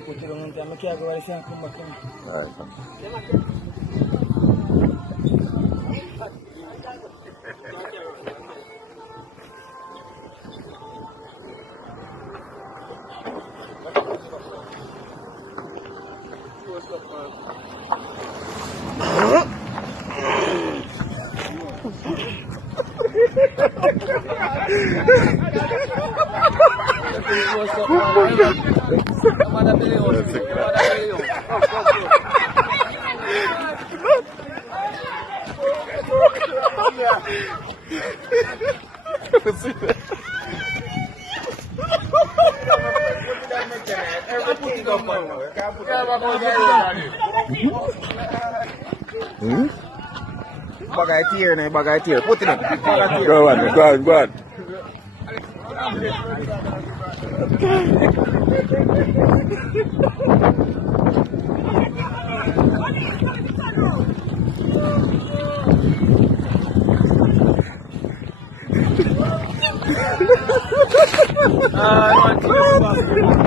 and put it on until I can't go and come back. Alright. Bagay tier na, bagay tier. Put it in. Go on, go on, go on. I want to